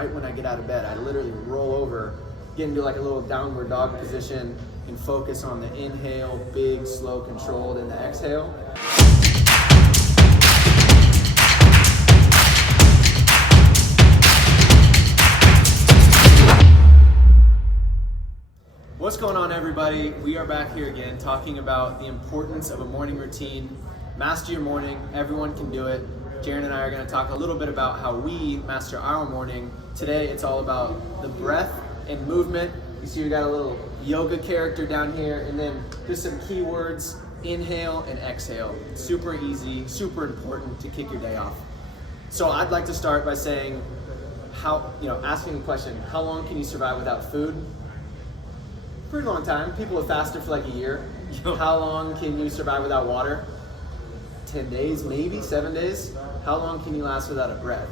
Right when I get out of bed, I literally roll over, get into like a little downward dog position, and focus on the inhale, big, slow, controlled, and the exhale. What's going on, everybody? We are back here again talking about the importance of a morning routine. Master your morning. Everyone can do it. Jeron and I are going to talk a little bit about how we master our morning. Today, it's all about the breath and movement. You see we got a little yoga character down here, and then just some keywords, inhale and exhale. Super easy, super important to kick your day off. So I'd like to start by saying, asking the question, how long can you survive without food? Pretty long time. People have fasted for like a year. How long can you survive without water? 10 days, maybe 7 days. How long can you last without a breath?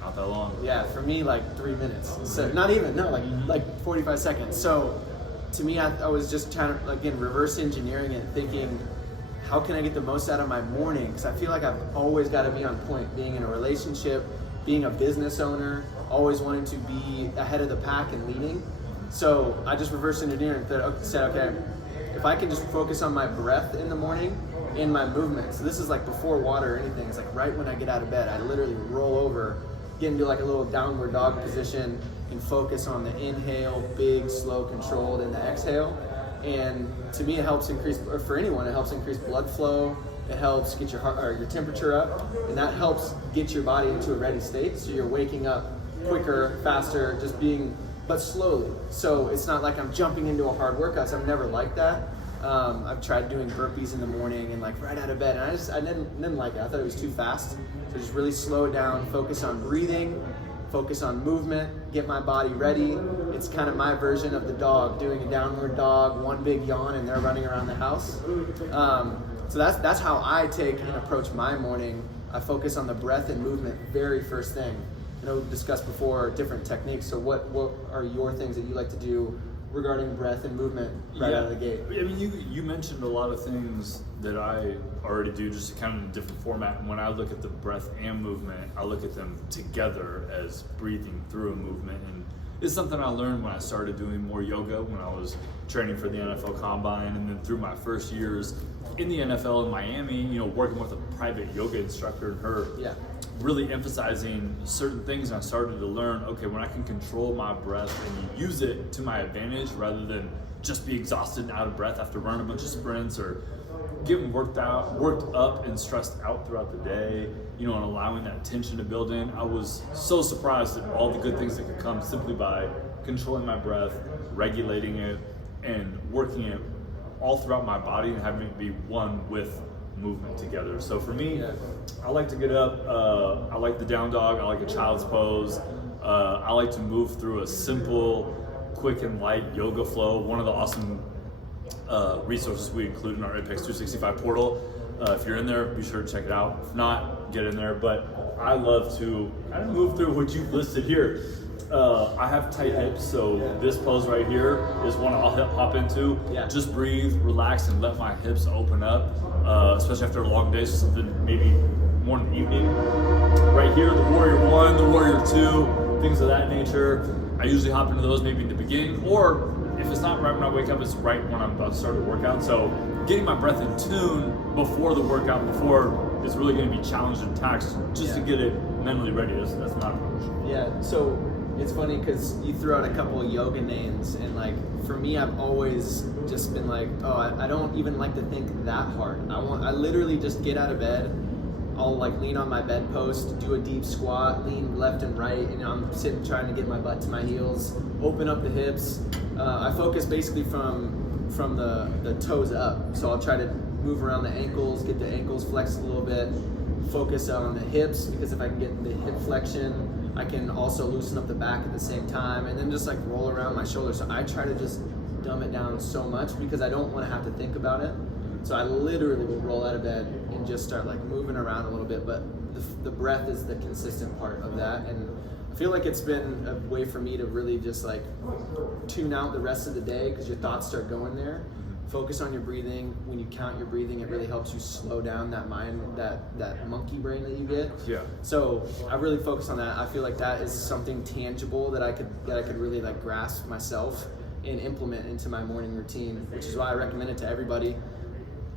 Not that long. Yeah, for me, like 3 minutes. So not even, no, like 45 seconds. So to me, I was just trying to, again, reverse engineering it, thinking, how can I get the most out of my morning? Because I feel like I've always got to be on point, being in a relationship, being a business owner, always wanting to be ahead of the pack and leading. So I just reverse engineered and said, okay, if I can just focus on my breath in the morning, in my movement. So this is like before water or anything. It's like right when I get out of bed, I literally roll over, get into like a little downward dog position, and focus on the inhale, big, slow, controlled, and the exhale. And to me, it helps increase, or for anyone, it helps increase blood flow. It helps get your heart or your temperature up, and that helps get your body into a ready state. So you're waking up quicker, faster, but slowly. So it's not like I'm jumping into a hard workout. So I'm never like that. I've tried doing burpees in the morning and like right out of bed, and I didn't like it. I thought it was too fast. So just really slow it down, focus on breathing, focus on movement, get my body ready. It's kind of my version of the dog doing a downward dog, one big yawn, and they're running around the house. So that's how I take and approach my morning. I focus on the breath and movement very first thing. I know we've discussed before different techniques. So what are your things that you like to do regarding breath and movement right out of the gate? I mean, you mentioned a lot of things that I already do, just kind of in a different format. And when I look at the breath and movement, I look at them together as breathing through a movement. And it's something I learned when I started doing more yoga, when I was training for the NFL Combine, and then through my first years in the NFL in Miami, working with a private yoga instructor and her really emphasizing certain things. And I started to learn, okay, when I can control my breath and use it to my advantage rather than just be exhausted and out of breath after running a bunch of sprints or getting worked up and stressed out throughout the day, and allowing that tension to build in. I was so surprised at all the good things that could come simply by controlling my breath, regulating it, and working it all throughout my body and having it be one with movement together. So for me, I like to get up, I like the down dog, I like a child's pose, I like to move through a simple, quick and light yoga flow. One of the awesome resources we include in our Apex 365 portal. If you're in there, be sure to check it out. If not, get in there. But I love to kind of move through what you've listed here. I have tight hips, so this pose right here is one I'll hop into. Just breathe, relax, and let my hips open up, especially after a long day, so something maybe more in the evening. Right here, the Warrior 1, the Warrior 2, things of that nature. I usually hop into those maybe in the beginning, or if it's not right when I wake up, it's right when I'm about to start the workout. So getting my breath in tune before the workout, before it's really going to be challenged and taxed, just to get it mentally ready. That's my approach. Yeah, so it's funny because you threw out a couple of yoga names, and like for me, I've always just been like, I don't even like to think that hard. I literally just get out of bed. I'll like lean on my bedpost, do a deep squat, lean left and right, and I'm sitting trying to get my butt to my heels, open up the hips. I focus basically from the toes up. So I'll try to move around the ankles, get the ankles flexed a little bit, focus on the hips, because if I can get the hip flexion, I can also loosen up the back at the same time, and then just like roll around my shoulders. So I try to just dumb it down so much because I don't want to have to think about it. So I literally will roll out of bed and just start like moving around a little bit, but the breath is the consistent part of that. And I feel like it's been a way for me to really just like tune out the rest of the day, because your thoughts start going there. focus on your breathing. When you count your breathing, it really helps you slow down that mind, that monkey brain that you get. Yeah. So I really focus on that. I feel like that is something tangible that I could really like grasp myself and implement into my morning routine, which is why I recommend it to everybody.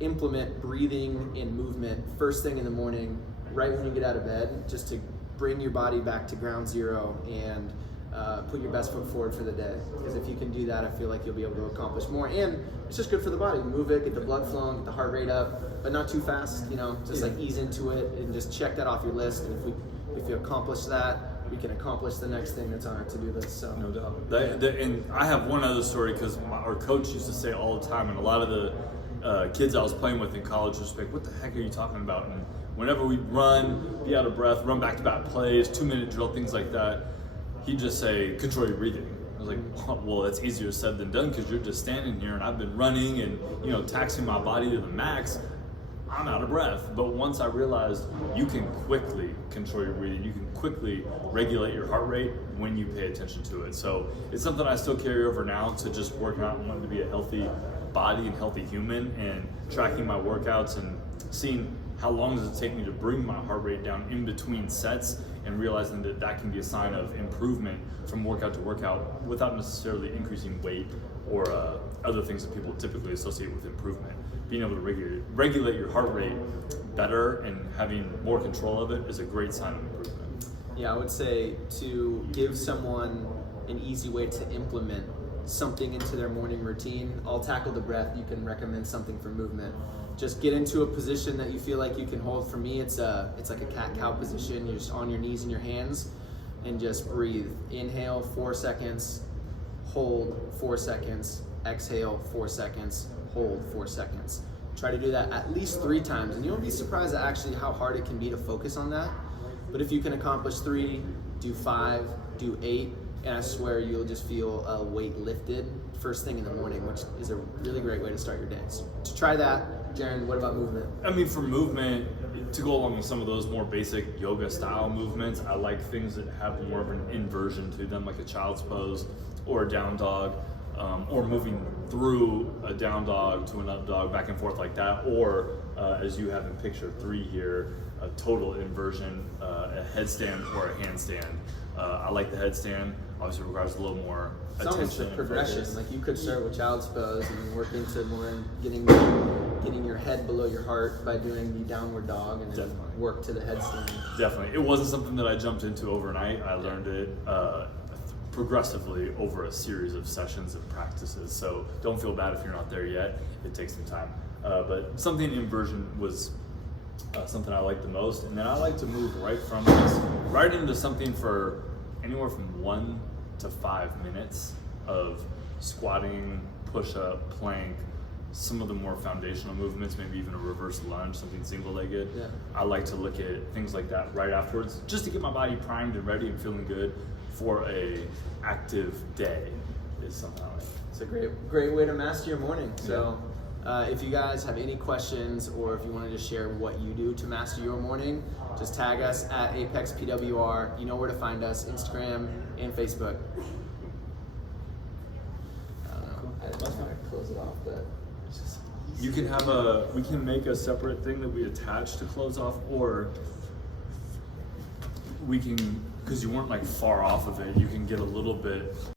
Implement breathing and movement first thing in the morning, right when you get out of bed, just to bring your body back to ground zero and put your best foot forward for the day. Because if you can do that, I feel like you'll be able to accomplish more. And it's just good for the body. Move it, get the blood flowing, get the heart rate up, but not too fast. Just like ease into it and just check that off your list. And if you accomplish that, we can accomplish the next thing that's on our to-do list. So no doubt. And I have one other story, because our coach used to say all the time, and a lot of the kids I was playing with in college was like, "What the heck are you talking about?" And whenever we run, be out of breath, run back-to-back plays, 2-minute drill, things like that, he'd just say, "Control your breathing." I was like, well, that's easier said than done, because you're just standing here and I've been running and taxing my body to the max. I'm out of breath. But once I realized you can quickly control your breathing, you can quickly regulate your heart rate when you pay attention to it. So it's something I still carry over now to just work out and wanting to be a healthy body and healthy human, and tracking my workouts and seeing how long does it take me to bring my heart rate down in between sets, and realizing that that can be a sign of improvement from workout to workout without necessarily increasing weight or other things that people typically associate with improvement. Being able to regulate your heart rate better and having more control of it is a great sign of improvement. Yeah, I would say to give someone an easy way to implement something into their morning routine. I'll tackle the breath. You can recommend something for movement. Just get into a position that you feel like you can hold. For me, it's like a cat-cow position. You're just on your knees and your hands, and just breathe. Inhale 4 seconds, hold 4 seconds, exhale 4 seconds, hold 4 seconds. Try to do that at least 3 times, and you'll be surprised at actually how hard it can be to focus on that. But if you can accomplish 3, do 5, do 8, and I swear you'll just feel a weight lifted first thing in the morning, which is a really great way to start your day. So to try that. Jeron, what about movement? I mean, for movement, to go along with some of those more basic yoga style movements, I like things that have more of an inversion to them, like a child's pose or a down dog, or moving through a down dog to an up dog, back and forth like that, or as you have in picture 3 here, a total inversion, a headstand or a handstand. I like the headstand. Obviously, it requires a little more it's attention. It's almost a progression. Focus. Like you could start with child's pose and work into more getting your head below your heart by doing the downward dog, and then work to the headstand. Definitely. It wasn't something that I jumped into overnight. I learned it progressively over a series of sessions and practices. So don't feel bad if you're not there yet. It takes some time. But something inversion was something I like the most. And then I like to move right from this, right into something for anywhere from 1 to 5 minutes of squatting, push-up, plank, some of the more foundational movements, maybe even a reverse lunge, something single-legged. Yeah. I like to look at things like that right afterwards, just to get my body primed and ready and feeling good for a active day is something I like. It's a great way to master your morning. So if you guys have any questions, or if you want to just share what you do to master your morning, just tag us at ApexPWR. You know where to find us, Instagram and Facebook. I don't know. I was trying to close it off, but it's just You can have we can make a separate thing that we attach to close off, or we can, because you weren't like far off of it, you can get a little bit